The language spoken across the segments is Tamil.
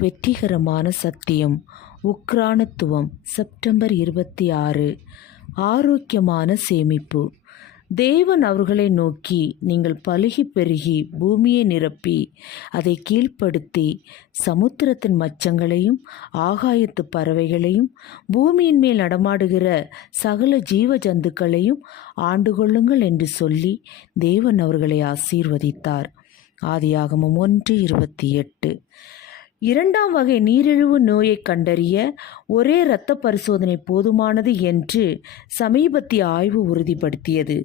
வெற்றிகரமான சத்தியம். உக்ரானத்துவம் செப்டம்பர் இருபத்தி ஆறு. ஆரோக்கியமான சேமிப்பு. தேவன் அவர்களை நோக்கி நீங்கள் பழுகி பெருகி பூமியை நிரப்பி அதை கீழ்ப்படுத்தி சமுத்திரத்தின் மச்சங்களையும் ஆகாயத்து பறவைகளையும் பூமியின் மேல் நடமாடுகிற சகல ஜீவ ஜந்துக்களையும் ஆண்டு கொள்ளுங்கள் என்று சொல்லி தேவன் அவர்களை ஆசீர்வதித்தார். ஆதியாகமம் ஒன்று இருபத்தி எட்டு. இரண்டாம் வகை நீரிழிவு நோயை கண்டறிய ஒரே இரத்த பரிசோதனை போதுமானது என்று சமீபத்திய ஆய்வு உறுதிப்படுத்தியது.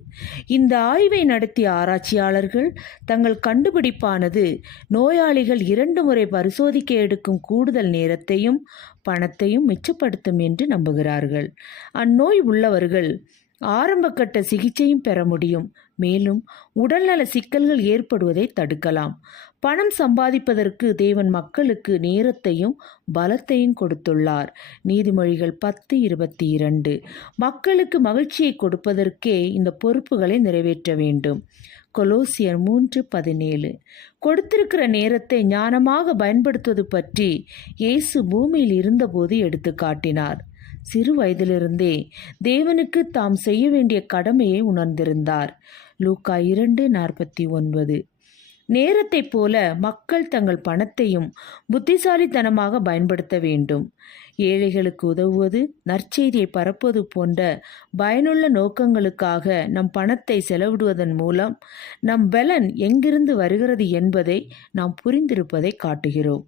இந்த ஆய்வை நடத்திய ஆராய்ச்சியாளர்கள் தங்கள் கண்டுபிடிப்பானது நோயாளிகள் இரண்டு முறை பரிசோதிக்க எடுக்கும் கூடுதல் நேரத்தையும் பணத்தையும் மிச்சப்படுத்தும் என்று நம்புகிறார்கள். அந்நோய் உள்ளவர்கள் ஆரம்பகட்ட சிகிச்சையும் பெற முடியும். மேலும் உடல்நல சிக்கல்கள் ஏற்படுவதை தடுக்கலாம். பணம் சம்பாதிப்பதற்கு தேவன் மக்களுக்கு நேரத்தையும் பலத்தையும் கொடுத்துள்ளார். நீதிமொழிகள் பத்து இருபத்தி இரண்டு. மக்களுக்கு மகிழ்ச்சியை கொடுப்பதற்கே இந்த பொறுப்புகளை நிறைவேற்ற வேண்டும். கொலோசியர் மூன்று பதினேழு. கொடுத்திருக்கிற நேரத்தை ஞானமாக பயன்படுத்துவது பற்றி இயேசு பூமியில் இருந்தபோது எடுத்து காட்டினார் சிறு வயதிலிருந்தே தேவனுக்கு தாம் செய்ய வேண்டிய கடமையை உணர்ந்திருந்தார். லூக்கா இரண்டு நாற்பத்தி ஒன்பது. நேரத்தைப் போல மக்கள் தங்கள் பணத்தையும் புத்திசாலித்தனமாக பயன்படுத்த வேண்டும். ஏழைகளுக்கு உதவுவது நற்செய்தியை பரப்புவது போன்ற பயனுள்ள நோக்கங்களுக்காக நம் பணத்தை செலவிடுவதன் மூலம் நம் பலன் எங்கிருந்து வருகிறது என்பதை நாம் புரிந்திருப்பதை காட்டுகிறோம்.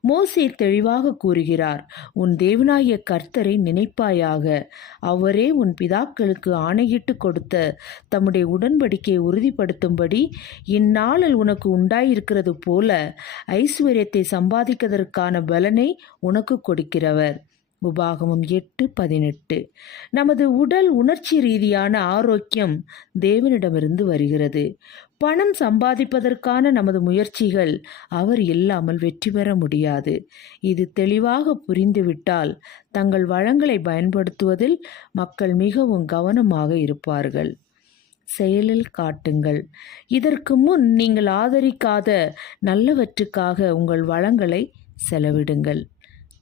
மோசே தெளிவாக கூறுகிறார் உன் தேவனாய கர்த்தரை நினைப்பாயாக. அவரே உன் பிதாக்களுக்கு ஆணையிட்டு கொடுத்த தம்முடைய உடன்படிக்கையை உறுதிப்படுத்தும்படி இந்நாளில் உனக்கு உண்டாயிருக்கிறது போல ஐஸ்வர்யத்தை சம்பாதிப்பதற்கான பலனை உனக்கு கொடுக்கிறவர். உபாகமும் எட்டு பதினெட்டு. நமது உடல் உணர்ச்சி ரீதியான ஆரோக்கியம் தேவனிடமிருந்து வருகிறது. பணம் சம்பாதிப்பதற்கான நமது முயற்சிகள் அவர் இல்லாமல் வெற்றி பெற முடியாது. இது தெளிவாக புரிந்துவிட்டால் தங்கள் வளங்களை பயன்படுத்துவதில் மக்கள் மிகவும் கவனமாக இருப்பார்கள். செயலில் காட்டுங்கள். இதற்கு முன் நீங்கள் ஆதரிக்காத நல்லவற்றுக்காக உங்கள் வளங்களை செலவிடுங்கள்.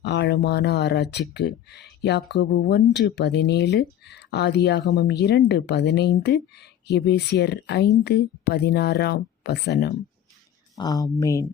ஆழமான ஆராய்ச்சிக்கு. யாக்கோபு ஒன்று பதினேழு ஆதியாகமம் இரண்டு பதினைந்து எபேசியர் ஐந்து பதினாறாம் வசனம். ஆமேன்.